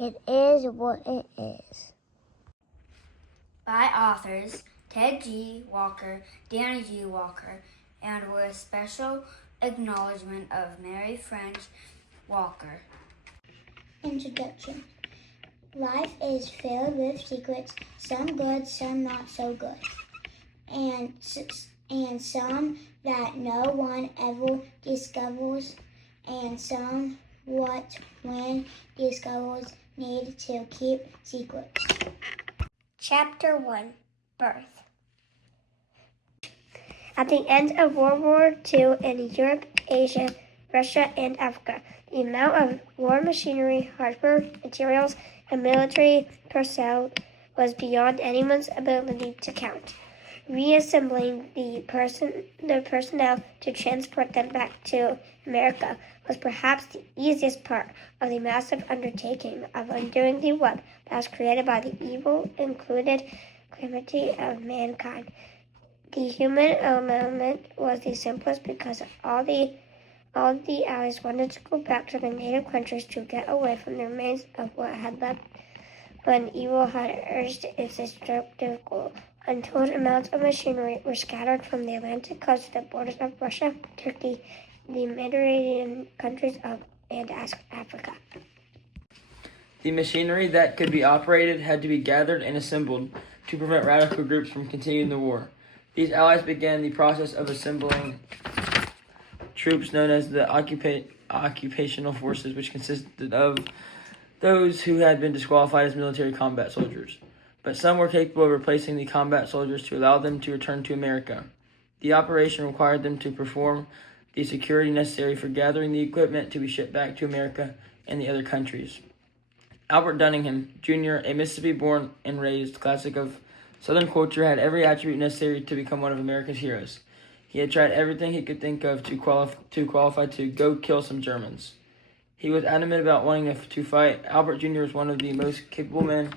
It is what it is. By authors Ted G. Walker, Danny G. Walker, and with special acknowledgement of Mary French Walker. Introduction. Life is filled with secrets, some good, some not so good, and some that no one ever discovers, and some what, when discovered, need to keep secrets. Chapter 1. Birth. At the end of World War II in Europe, Asia, Russia, and Africa, the amount of war machinery, hardware, materials, and military personnel was beyond anyone's ability to count. Reassembling the personnel to transport them back to America was perhaps the easiest part of the massive undertaking of undoing the web that was created by the evil included calamity of mankind. The human element was the simplest because all the allies wanted to go back to their native countries to get away from the remains of what had left when evil had urged its destructive goal. Untold amounts of machinery were scattered from the Atlantic coast to the borders of Russia, Turkey, the Mediterranean countries and Africa. The machinery that could be operated had to be gathered and assembled to prevent radical groups from continuing the war. These allies began the process of assembling troops known as the occupational forces, which consisted of those who had been disqualified as military combat soldiers. But some were capable of replacing the combat soldiers to allow them to return to America. The operation required them to perform the security necessary for gathering the equipment to be shipped back to America and the other countries. Albert Dunningham, Jr., a Mississippi-born and raised classic of Southern culture, had every attribute necessary to become one of America's heroes. He had tried everything he could think of to qualify to go kill some Germans. He was adamant about wanting to fight. Albert Jr. was one of the most capable men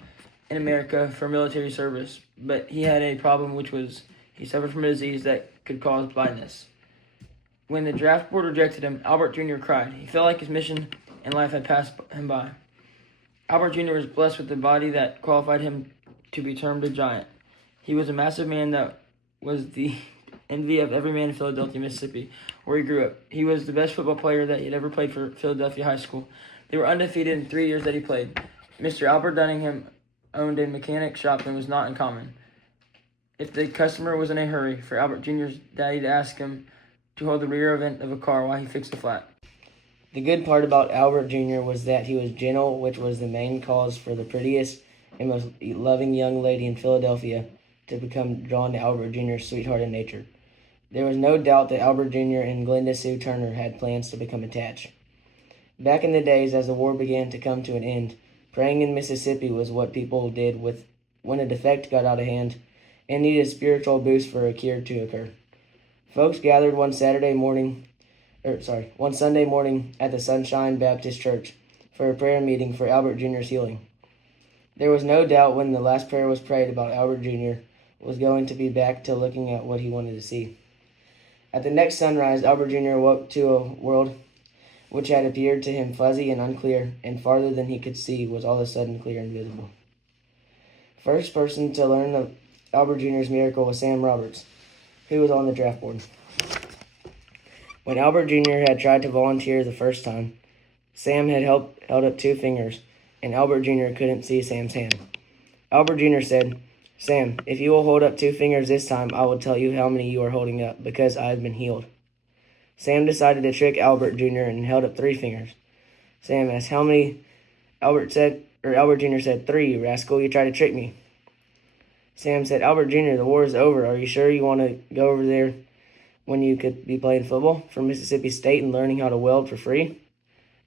in America for military service, but he had a problem, which was he suffered from a disease that could cause blindness. When the draft board rejected him, Albert Jr. cried. He felt like his mission in life had passed him by. Albert Jr. was blessed with a body that qualified him to be termed a giant. He was a massive man that was the envy of every man in Philadelphia, Mississippi, where he grew up. He was the best football player that he had ever played for Philadelphia High School. They were undefeated in 3 years that he played. Mr. Albert Dunningham owned a mechanic shop and was not uncommon. If the customer was in a hurry, for Albert Jr.'s daddy to ask him to hold the rear end of a car while he fixed a flat. The good part about Albert Jr. was that he was gentle, which was the main cause for the prettiest and most loving young lady in Philadelphia to become drawn to Albert Jr.'s sweethearted nature. There was no doubt that Albert Jr. and Glenda Sue Turner had plans to become attached. Back in the days, as the war began to come to an end, praying in Mississippi was what people did when a defect got out of hand and needed a spiritual boost for a cure to occur. Folks gathered one Sunday morning at the Sunshine Baptist Church for a prayer meeting for Albert Jr.'s healing. There was no doubt when the last prayer was prayed about Albert Jr. was going to be back to looking at what he wanted to see. At the next sunrise, Albert Jr. woke to a world which had appeared to him fuzzy and unclear, and farther than he could see was all of a sudden clear and visible. First person to learn of Albert Jr.'s miracle was Sam Roberts, who was on the draft board. When Albert Jr. had tried to volunteer the first time, Sam had held up 2 fingers, and Albert Jr. couldn't see Sam's hand. Albert Jr. said, "Sam, if you will hold up 2 fingers this time, I will tell you how many you are holding up, because I have been healed." Sam decided to trick Albert Jr. and held up 3 fingers. Sam asked, "How many?" Albert Jr. said, "3, you rascal, you tried to trick me." Sam said, "Albert Jr., the war is over. Are you sure you want to go over there when you could be playing football for Mississippi State and learning how to weld for free?"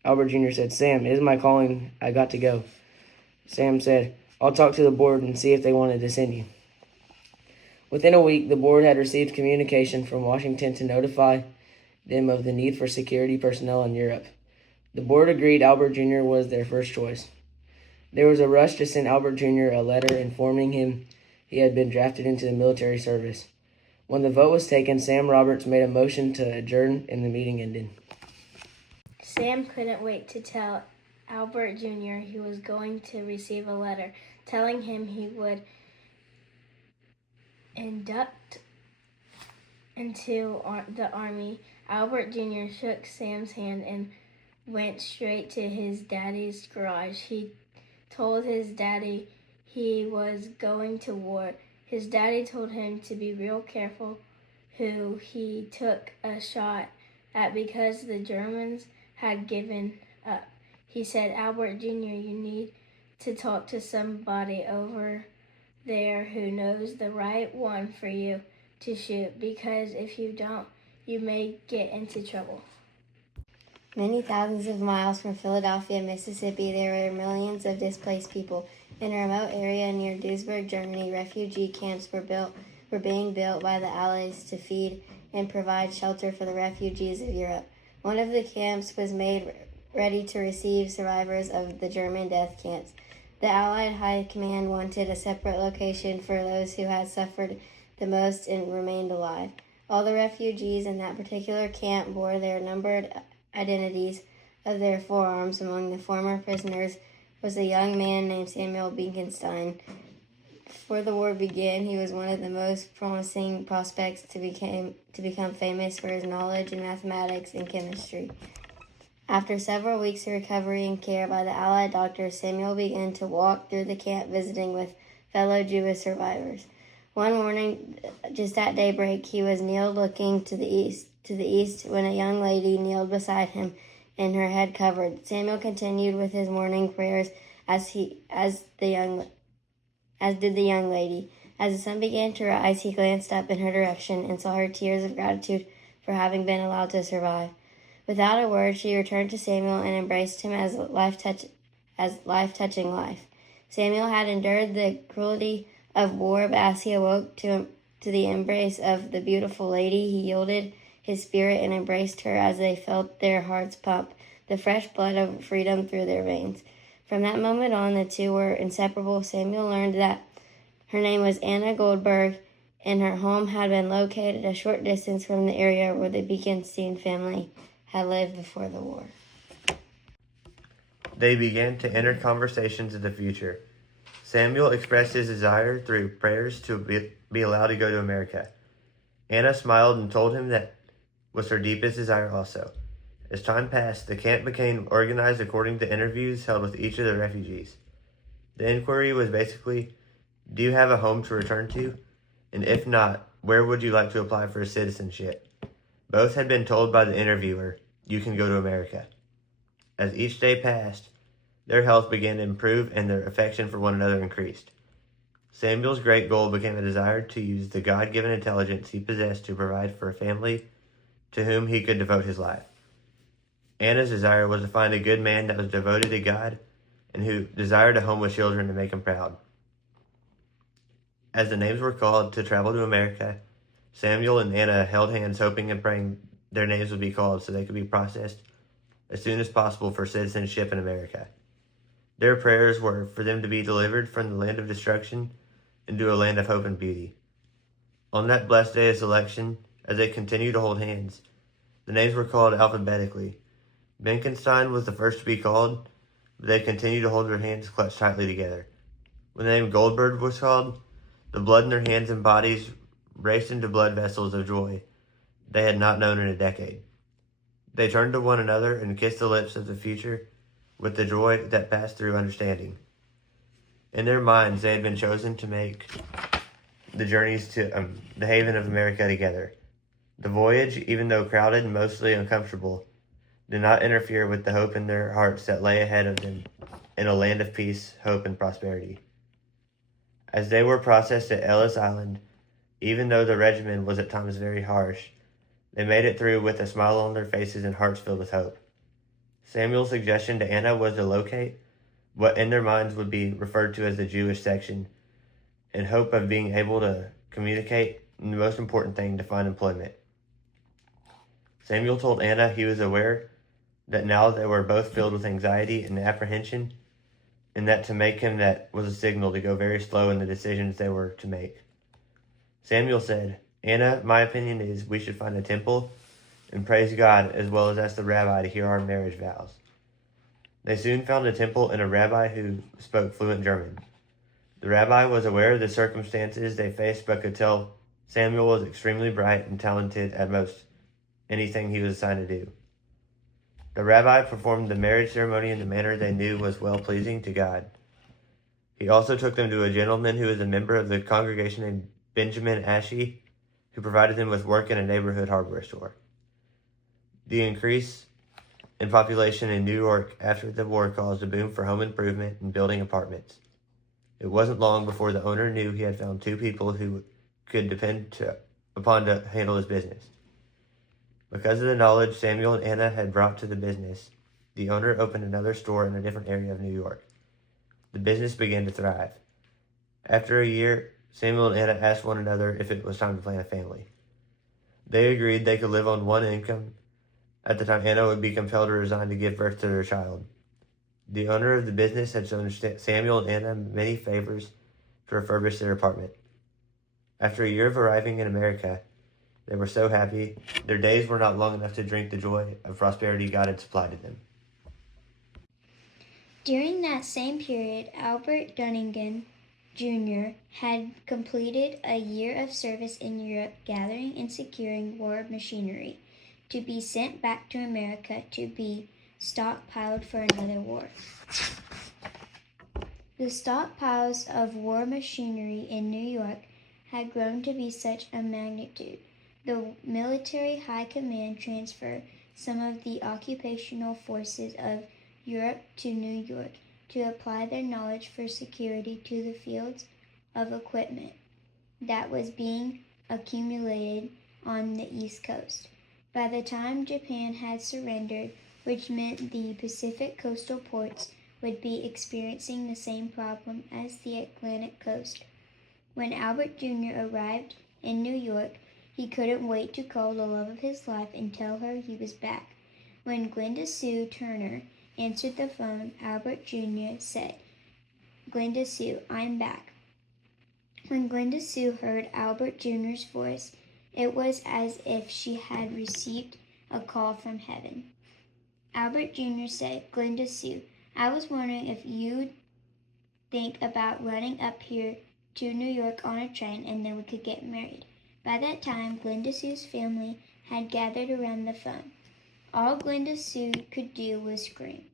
Albert Jr. said, "Sam, it is my calling. I got to go." Sam said, "I'll talk to the board and see if they wanted to send you." Within a week, the board had received communication from Washington to notify them of the need for security personnel in Europe. The board agreed Albert Jr. was their first choice. There was a rush to send Albert Jr. a letter informing him he had been drafted into the military service. When the vote was taken, Sam Roberts made a motion to adjourn and the meeting ended. Sam couldn't wait to tell Albert Jr. he was going to receive a letter telling him he would induct into the Army. Albert Jr. shook Sam's hand and went straight to his daddy's garage. He told his daddy he was going to war. His daddy told him to be real careful who he took a shot at because the Germans had given up. He said, Albert Jr., you need to talk to somebody over there who knows the right one for you to shoot, because if you don't, you may get into trouble. Many thousands of miles from Philadelphia, Mississippi, there were millions of displaced people. In a remote area near Duisburg, Germany, refugee camps were being built by the Allies to feed and provide shelter for the refugees of Europe. One of the camps was made ready to receive survivors of the German death camps. The Allied High Command wanted a separate location for those who had suffered the most and remained alive. All the refugees in that particular camp bore their numbered identities of their forearms. Among the former prisoners was a young man named Samuel Bekenstein. Before the war began, he was one of the most promising prospects to become famous for his knowledge in mathematics and chemistry. After several weeks of recovery and care by the Allied doctors, Samuel began to walk through the camp visiting with fellow Jewish survivors. One morning, just at daybreak, he was kneeled looking to the east when a young lady kneeled beside him and her head covered. Samuel continued with his morning prayers as did the young lady. As the sun began to rise, he glanced up in her direction and saw her tears of gratitude for having been allowed to survive. Without a word, she returned to Samuel and embraced him as life touching life. Samuel had endured the cruelty of war, but as he awoke to the embrace of the beautiful lady, he yielded his spirit and embraced her as they felt their hearts pump the fresh blood of freedom through their veins. From that moment on, the two were inseparable. Samuel learned that her name was Anna Goldberg, and her home had been located a short distance from the area where the Bekenstein family had lived before the war. They began to enter conversations of the future. Samuel expressed his desire through prayers to be allowed to go to America. Anna smiled and told him that was her deepest desire also. As time passed, the camp became organized according to interviews held with each of the refugees. The inquiry was basically, do you have a home to return to? And if not, where would you like to apply for citizenship? Both had been told by the interviewer, you can go to America. As each day passed, their health began to improve and their affection for one another increased. Samuel's great goal became a desire to use the God-given intelligence he possessed to provide for a family to whom he could devote his life. Anna's desire was to find a good man that was devoted to God and who desired a home with children to make him proud. As the names were called to travel to America, Samuel and Anna held hands, hoping and praying their names would be called so they could be processed as soon as possible for citizenship in America. Their prayers were for them to be delivered from the land of destruction into a land of hope and beauty. On that blessed day of selection, as they continued to hold hands, the names were called alphabetically. Bekenstein was the first to be called, but they continued to hold their hands clutched tightly together. When the name Goldberg was called, the blood in their hands and bodies raced into blood vessels of joy they had not known in a decade. They turned to one another and kissed the lips of the future with the joy that passed through understanding. In their minds, they had been chosen to make the journeys to the haven of America together. The voyage, even though crowded and mostly uncomfortable, did not interfere with the hope in their hearts that lay ahead of them in a land of peace, hope, and prosperity. As they were processed at Ellis Island, even though the regimen was at times very harsh, they made it through with a smile on their faces and hearts filled with hope. Samuel's suggestion to Anna was to locate what in their minds would be referred to as the Jewish section, in hope of being able to communicate, and the most important thing, to find employment. Samuel told Anna he was aware that now they were both filled with anxiety and apprehension, and that to make him that was a signal to go very slow in the decisions they were to make. Samuel said, Anna, my opinion is we should find a temple and praise God as well as ask the rabbi to hear our marriage vows. They soon found a temple and a rabbi who spoke fluent German. The rabbi was aware of the circumstances they faced but could tell Samuel was extremely bright and talented at most anything he was assigned to do. The rabbi performed the marriage ceremony in the manner they knew was well pleasing to God. He also took them to a gentleman who was a member of the congregation named Benjamin Ashey, who provided them with work in a neighborhood hardware store. The increase in population in New York after the war caused a boom for home improvement and building apartments. It wasn't long before the owner knew he had found two people who could depend upon to handle his business. Because of the knowledge Samuel and Anna had brought to the business, the owner opened another store in a different area of New York. The business began to thrive. After a year, Samuel and Anna asked one another if it was time to plan a family. They agreed they could live on one income. At the time, Anna would be compelled to resign to give birth to their child. The owner of the business had shown Samuel and Anna many favors to refurbish their apartment. After a year of arriving in America, they were so happy, their days were not long enough to drink the joy of prosperity God had supplied to them. During that same period, Albert Dunnigan Jr. had completed a year of service in Europe gathering and securing war machinery to be sent back to America to be stockpiled for another war. The stockpiles of war machinery in New York had grown to be such a magnitude. The military high command transferred some of the occupational forces of Europe to New York to apply their knowledge for security to the fields of equipment that was being accumulated on the East Coast. By the time Japan had surrendered, which meant the Pacific coastal ports would be experiencing the same problem as the Atlantic coast. When Albert Jr. arrived in New York, he couldn't wait to call the love of his life and tell her he was back. When Glenda Sue Turner answered the phone, Albert Jr. said, "Glenda Sue, I'm back." When Glenda Sue heard Albert Jr.'s voice, it was as if she had received a call from heaven. Albert Jr. said, "Glenda Sue, I was wondering if you'd think about running up here to New York on a train and then we could get married." By that time, Glenda Sue's family had gathered around the phone. All Glenda Sue could do was scream.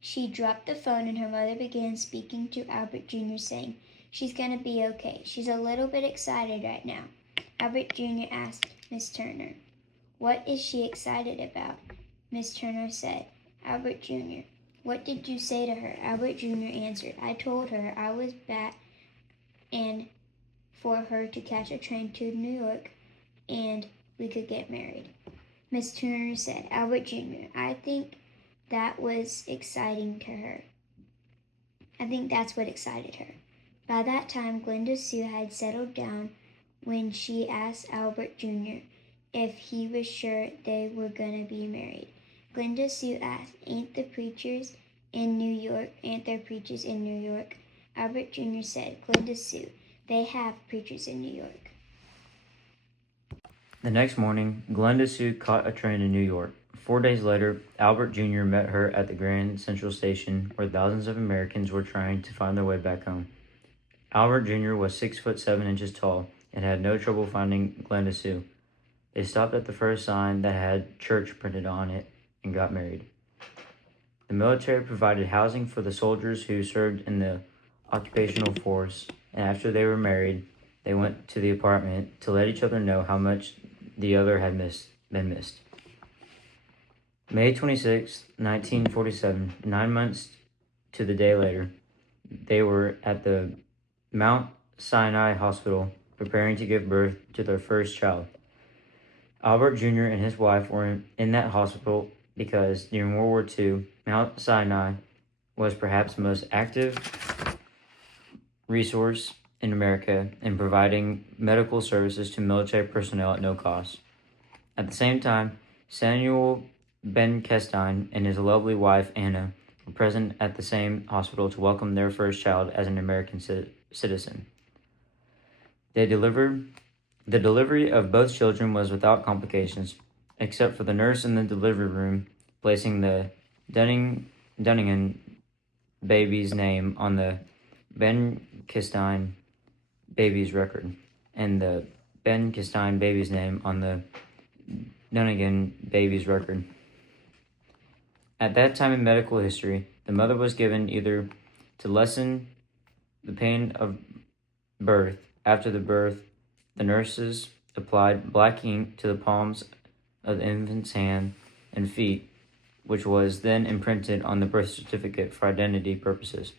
She dropped the phone and her mother began speaking to Albert Jr. saying, "She's going to be okay. She's a little bit excited right now." Albert Jr. asked Miss Turner, "What is she excited about?" Miss Turner said, "Albert Jr., what did you say to her?" Albert Jr. answered, "I told her I was back and for her to catch a train to New York and we could get married." Miss Turner said, "Albert Jr., I think that was exciting to her. I think that's what excited her." By that time, Glenda Sue had settled down when she asked Albert Jr. if he was sure they were going to be married. Glenda Sue asked, Ain't there preachers in New York? Albert Jr. said, "Glenda Sue, they have preachers in New York." The next morning, Glenda Sue caught a train to New York. 4 days later, Albert Jr. met her at the Grand Central Station, where thousands of Americans were trying to find their way back home. Albert Jr. was 6'7" tall and had no trouble finding Glenda Sue. They stopped at the first sign that had church printed on it and got married. The military provided housing for the soldiers who served in the occupational force, and after they were married, they went to the apartment to let each other know how much the other had been missed. May 26, 1947, 9 months to the day later, they were at the Mount Sinai Hospital preparing to give birth to their first child. Albert Jr. and his wife were in that hospital because during World War II, Mount Sinai was perhaps the most active resource in America in providing medical services to military personnel at no cost. At the same time, Samuel Benkestein and his lovely wife Anna were present at the same hospital to welcome their first child as an American citizen. The delivery of both children was without complications, except for the nurse in the delivery room placing the Dunnigan baby's name on the Benckenstein baby's record, and the Benckenstein baby's name on the Dunnigan baby's record. At that time in medical history, the mother was given either to lessen the pain of birth. After the birth, the nurses applied black ink to the palms of the infant's hand and feet, which was then imprinted on the birth certificate for identity purposes.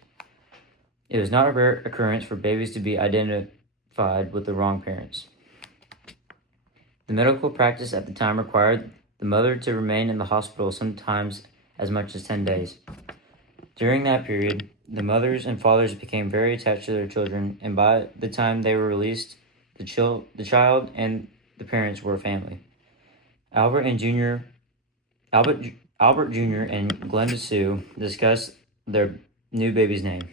It was not a rare occurrence for babies to be identified with the wrong parents. The medical practice at the time required the mother to remain in the hospital sometimes as much as 10 days. During that period, the mothers and fathers became very attached to their children, and by the time they were released, the child and the parents were a family. Albert Jr. and Glenda Sue discussed their new baby's name.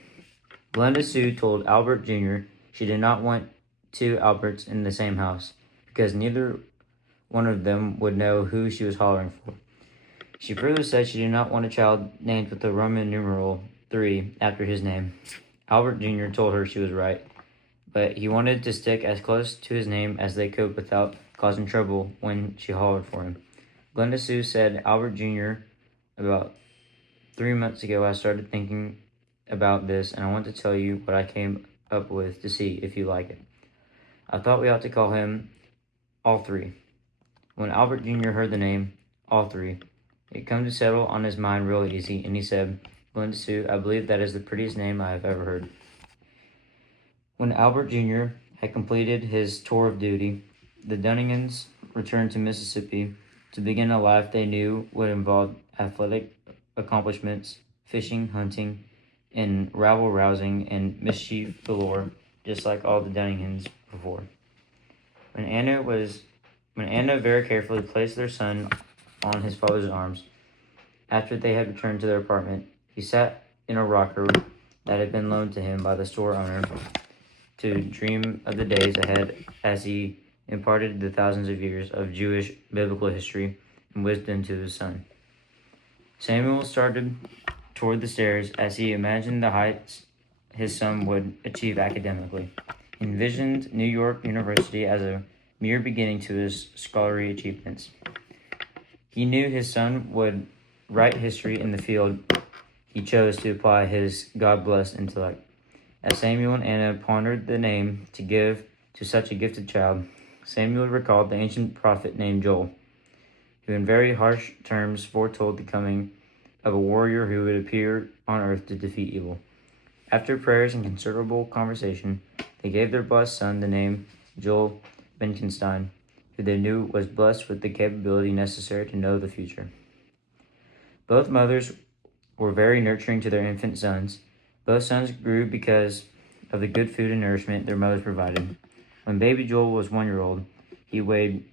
Glenda Sue told Albert Jr. she did not want two Alberts in the same house because neither one of them would know who she was hollering for. She further said she did not want a child named with the Roman numeral 3 after his name. Albert Jr. told her she was right, but he wanted to stick as close to his name as they could without causing trouble when she hollered for him. Glenda Sue said, Albert Jr., about 3 months ago I started thinking about this, and I want to tell you what I came up with to see if you like it. I thought we ought to call him All Three. When Albert Jr. heard the name, All Three, it come to settle on his mind real easy, and he said, Glenda Sue, I believe that is the prettiest name I have ever heard. When Albert Jr. had completed his tour of duty, the Dunningans returned to Mississippi to begin a life they knew would involve athletic accomplishments, fishing, hunting, and rabble-rousing and mischief galore, just like all the Dunningans before. When Anna very carefully placed their son on his father's arms, after they had returned to their apartment, he sat in a rocker that had been loaned to him by the store owner to dream of the days ahead as he imparted the thousands of years of Jewish biblical history and wisdom to his son. Samuel started toward the stairs as he imagined the heights his son would achieve academically. He envisioned New York University as a mere beginning to his scholarly achievements. He knew his son would write history in the field he chose to apply his God-blessed intellect. As Samuel and Anna pondered the name to give to such a gifted child, Samuel recalled the ancient prophet named Joel, who in very harsh terms foretold the coming of a warrior who would appear on earth to defeat evil. After prayers and considerable conversation, they gave their blessed son the name Joel Benckenstein, who they knew was blessed with the capability necessary to know the future. Both mothers were very nurturing to their infant sons. Both sons grew because of the good food and nourishment their mothers provided. When baby Joel was 1 year old, he weighed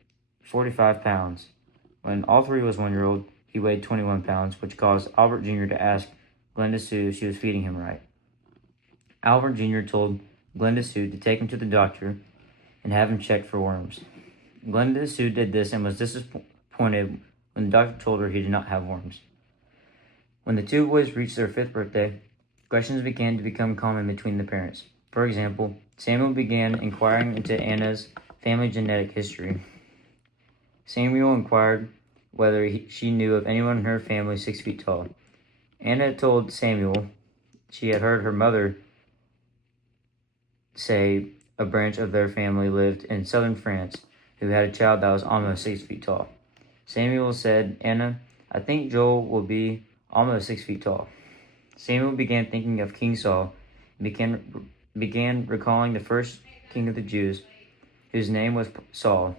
45 pounds. When All Three was 1 year old, he weighed 21 pounds, which caused Albert Jr. to ask Glenda Sue if she was feeding him right. Albert Jr. told Glenda Sue to take him to the doctor and have him checked for worms. Glenda Sue did this and was disappointed when the doctor told her he did not have worms. When the two boys reached their 5th birthday, questions began to become common between the parents. For example, Samuel began inquiring into Anna's family genetic history. Samuel inquired whether she knew of anyone in her family 6 feet tall. Anna told Samuel she had heard her mother say a branch of their family lived in southern France who had a child that was almost 6 feet tall. Samuel said, Anna, I think Joel will be almost 6 feet tall. Samuel began thinking of King Saul and began recalling the first king of the Jews, whose name was Saul,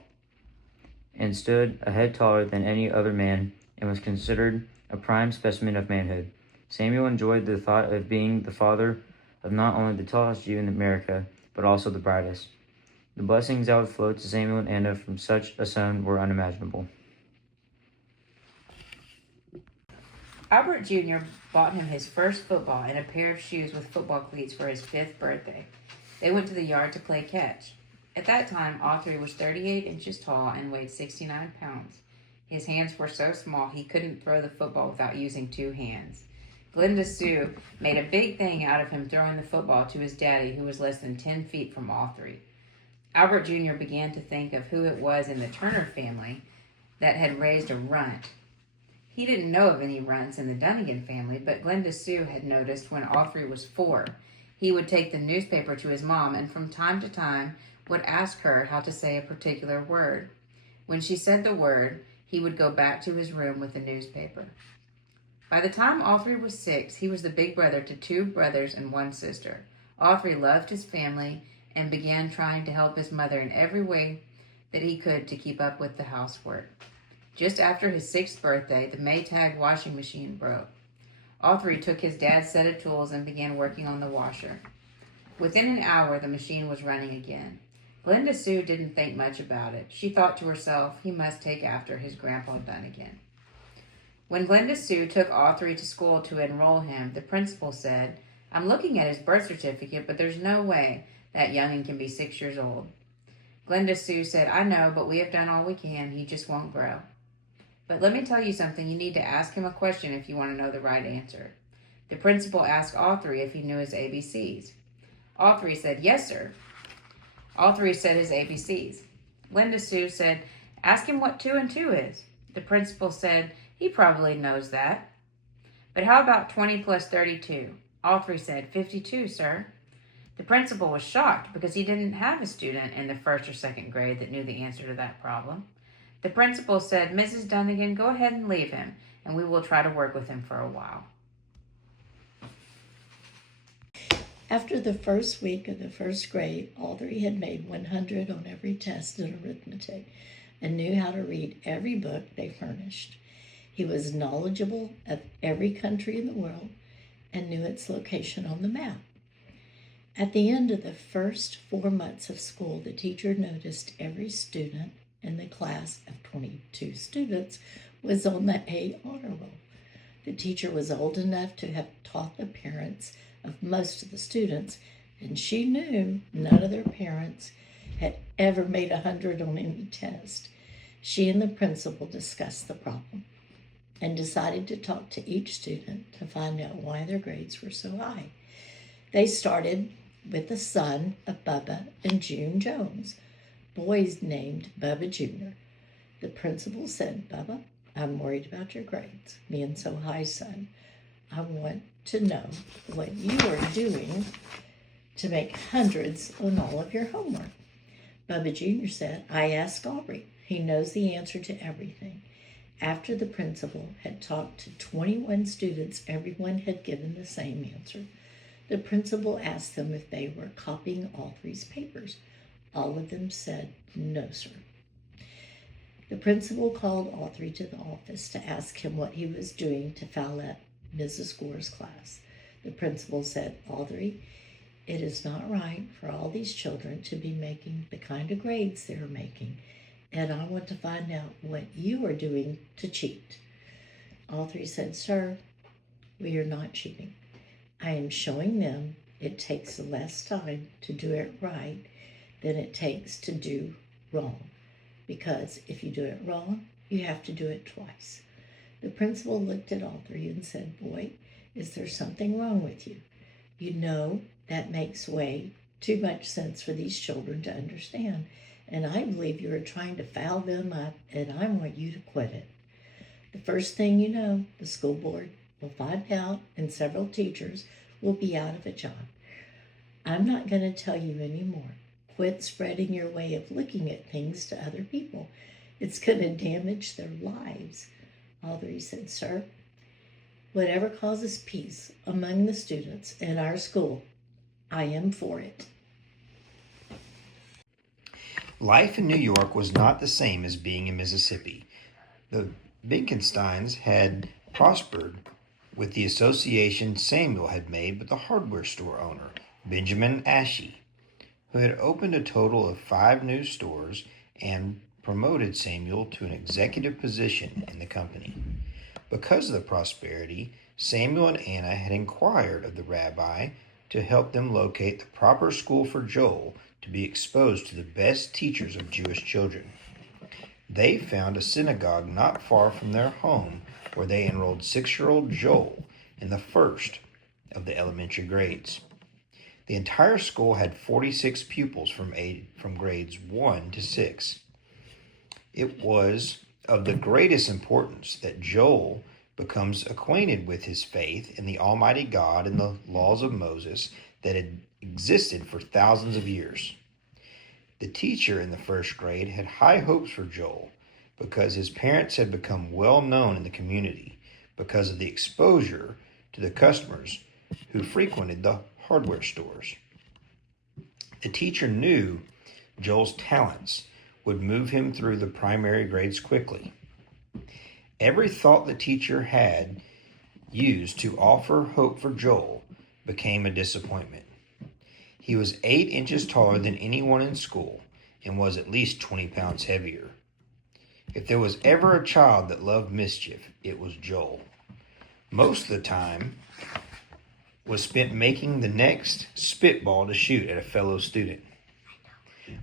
and stood a head taller than any other man and was considered a prime specimen of manhood. Samuel enjoyed the thought of being the father of not only the tallest Jew in America, but also the brightest. The blessings that would flow to Samuel and Anna from such a son were unimaginable. Albert Jr. bought him his first football and a pair of shoes with football cleats for his 5th birthday. They went to the yard to play catch. At that time, All Three was 38 inches tall and weighed 69 pounds. His hands were so small he couldn't throw the football without using 2 hands. Glenda Sue made a big thing out of him throwing the football to his daddy, who was less than 10 feet from Autry. Albert Jr. began to think of who it was in the Turner family that had raised a runt. He didn't know of any runts in the Dunnigan family, but Glenda Sue had noticed when Autry was 4, he would take the newspaper to his mom and from time to time would ask her how to say a particular word. When she said the word, he would go back to his room with the newspaper. By the time Autry was 6, he was the big brother to 2 brothers and 1 sister. Autry loved his family and began trying to help his mother in every way that he could to keep up with the housework. Just after his 6th birthday, the Maytag washing machine broke. Autry took his dad's set of tools and began working on the washer. Within an hour, the machine was running again. Glenda Sue didn't think much about it. She thought to herself, he must take after his Grandpa Dunnigan. When Glenda Sue took Autry to school to enroll him, the principal said, "I'm looking at his birth certificate, but there's no way that young'un can be 6 years old." Glenda Sue said, "I know, but we have done all we can. He just won't grow. But let me tell you something. You need to ask him a question if you want to know the right answer." The principal asked Autry if he knew his ABCs. Autry said, "Yes, sir." Autry said his ABCs. Glenda Sue said, "Ask him what 2 and 2 is." The principal said, "He probably knows that." "But how about 20 plus 32? Autry said, 52, sir." The principal was shocked because he didn't have a student in the 1st or 2nd grade that knew the answer to that problem. The principal said, "Mrs. Dunnigan, go ahead and leave him, and we will try to work with him for a while." After the first week of the 1st grade, Autry had made 100 on every test in arithmetic and knew how to read every book they furnished. He was knowledgeable of every country in the world and knew its location on the map. At the end of the first 4 months of school, the teacher noticed every student in the class of 22 students was on the A honor roll. The teacher was old enough to have taught the parents of most of the students, and she knew none of their parents had ever made 100 on any test. She and the principal discussed the problem and decided to talk to each student to find out why their grades were so high. They started with the son of Bubba and June Jones, boys named Bubba Jr. The principal said, "Bubba, I'm worried about your grades being so high, son. I want to know what you are doing to make hundreds on all of your homework." Bubba Jr. said, "I asked Aubrey. He knows the answer to everything." After the principal had talked to 21 students, everyone had given the same answer. The principal asked them if they were copying Autry's papers. All of them said, "No, sir." The principal called Autry to the office to ask him what he was doing to foul up Mrs. Gore's class. The principal said, "Autry, it is not right for all these children to be making the kind of grades they're making, and I want to find out what you are doing to cheat." Autry said, "Sir, we are not cheating. I am showing them it takes less time to do it right than it takes to do wrong. Because if you do it wrong, you have to do it twice." The principal looked at Autry and said, "Boy, is there something wrong with you? You know that makes way too much sense for these children to understand, and I believe you are trying to foul them up, and I want you to quit it." The first thing you know, the school board will find out, and several teachers will be out of a job. I'm not going to tell you anymore. Quit spreading your way of looking at things to other people. It's going to damage their lives. Autry said, "Sir, whatever causes peace among the students in our school, I am for it." Life in New York was not the same as being in Mississippi. The Wittgensteins had prospered with the association Samuel had made with the hardware store owner, Benjamin Ashey, who had opened a total of 5 new stores and promoted Samuel to an executive position in the company. Because of the prosperity, Samuel and Anna had inquired of the rabbi to help them locate the proper school for Joel to be exposed to the best teachers of Jewish children. They found a synagogue not far from their home where they enrolled 6-year-old Joel in the first of the elementary grades. The entire school had 46 pupils from grades 1 to 6. It was of the greatest importance that Joel becomes acquainted with his faith in the Almighty God and the laws of Moses that had existed for thousands of years. The teacher in the first grade had high hopes for Joel because his parents had become well known in the community because of the exposure to the customers who frequented the hardware stores. The teacher knew Joel's talents would move him through the primary grades quickly. Every thought the teacher had used to offer hope for Joel became a disappointment. He was 8 inches taller than anyone in school and was at least 20 pounds heavier. If there was ever a child that loved mischief, it was Joel. Most of the time was spent making the next spitball to shoot at a fellow student.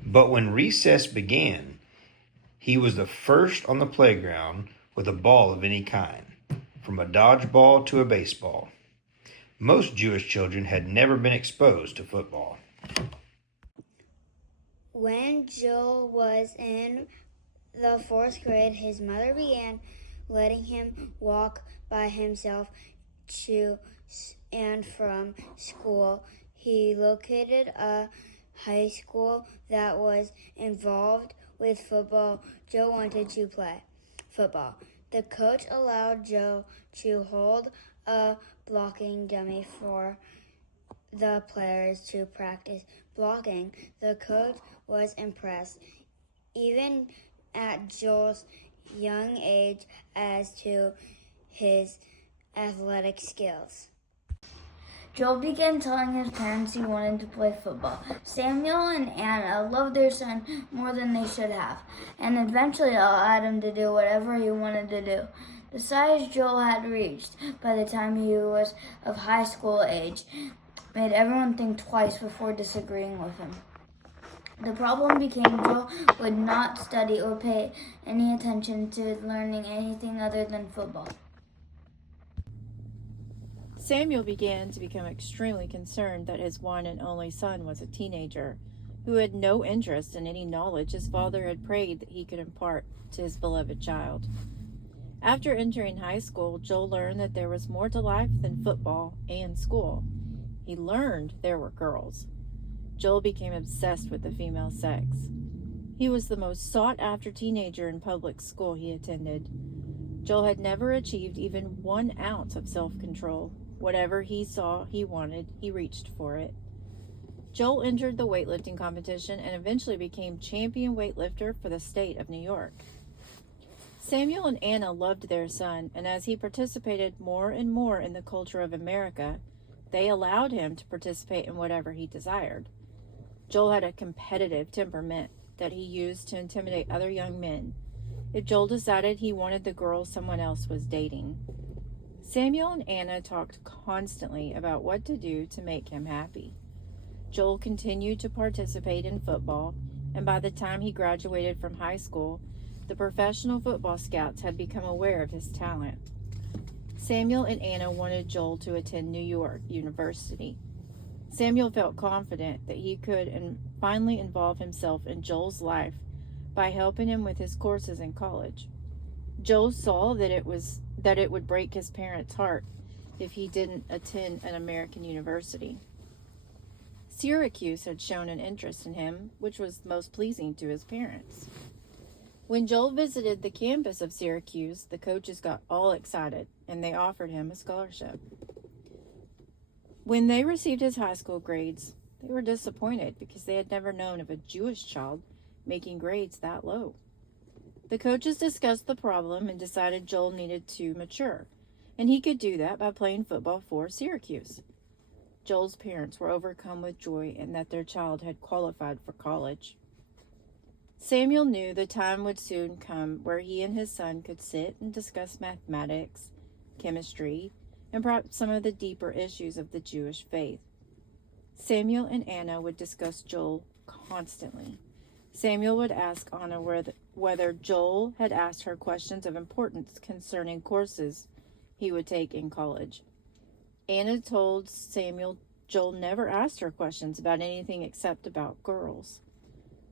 But when recess began, he was the first on the playground with a ball of any kind, from a dodgeball to a baseball. Most Jewish children had never been exposed to football. When Joel was in the 4th grade, his mother began letting him walk by himself to and from school. He located a high school that was involved with football. Joe wanted to play football. The coach allowed Joe to hold a blocking dummy for the players to practice blocking. The coach was impressed, even at Joel's young age, as to his athletic skills. Joel began telling his parents he wanted to play football. Samuel and Anna loved their son more than they should have, and eventually allowed him to do whatever he wanted to do. The size Joel had reached by the time he was of high school age made everyone think twice before disagreeing with him. The problem became Joel would not study or pay any attention to learning anything other than football. Samuel began to become extremely concerned that his one and only son was a teenager who had no interest in any knowledge his father had prayed that he could impart to his beloved child. After entering high school, Joel learned that there was more to life than football and school. He learned there were girls. Joel became obsessed with the female sex. He was the most sought-after teenager in public school he attended. Joel had never achieved even 1 ounce of self-control. Whatever he saw he wanted, he reached for it. Joel entered the weightlifting competition and eventually became champion weightlifter for the state of New York. Samuel and Anna loved their son, and as he participated more and more in the culture of America, they allowed him to participate in whatever he desired. Joel had a competitive temperament that he used to intimidate other young men. If Joel decided he wanted the girl someone else was dating, Samuel and Anna talked constantly about what to do to make him happy. Joel continued to participate in football, and by the time he graduated from high school, the professional football scouts had become aware of his talent. Samuel and Anna wanted Joel to attend New York University. Samuel felt confident that he could finally involve himself in Joel's life by helping him with his courses in college. Joel saw that it would break his parents' heart if he didn't attend an American university. Syracuse had shown an interest in him, which was most pleasing to his parents. When Joel visited the campus of Syracuse, the coaches got all excited, and they offered him a scholarship. When they received his high school grades, they were disappointed because they had never known of a Jewish child making grades that low. The coaches discussed the problem and decided Joel needed to mature, and he could do that by playing football for Syracuse. Joel's parents were overcome with joy in that their child had qualified for college. Samuel knew the time would soon come where he and his son could sit and discuss mathematics, chemistry, and perhaps some of the deeper issues of the Jewish faith. Samuel and Anna would discuss Joel constantly. Samuel would ask Anna whether Joel had asked her questions of importance concerning courses he would take in college. Anna told Samuel Joel never asked her questions about anything except about girls.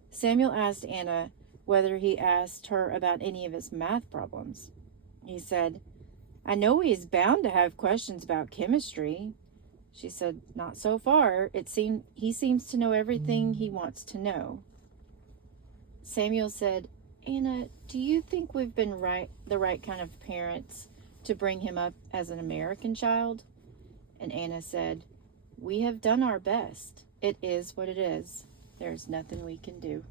Samuel asked Anna whether he asked her about any of his math problems. He said, "I know he is bound to have questions about chemistry." She said, "Not so far. He seems to know everything he wants to know." Samuel said, "Anna, do you think we've been the right kind of parents to bring him up as an American child?" And Anna said, "We have done our best. It is what it is. There's nothing we can do."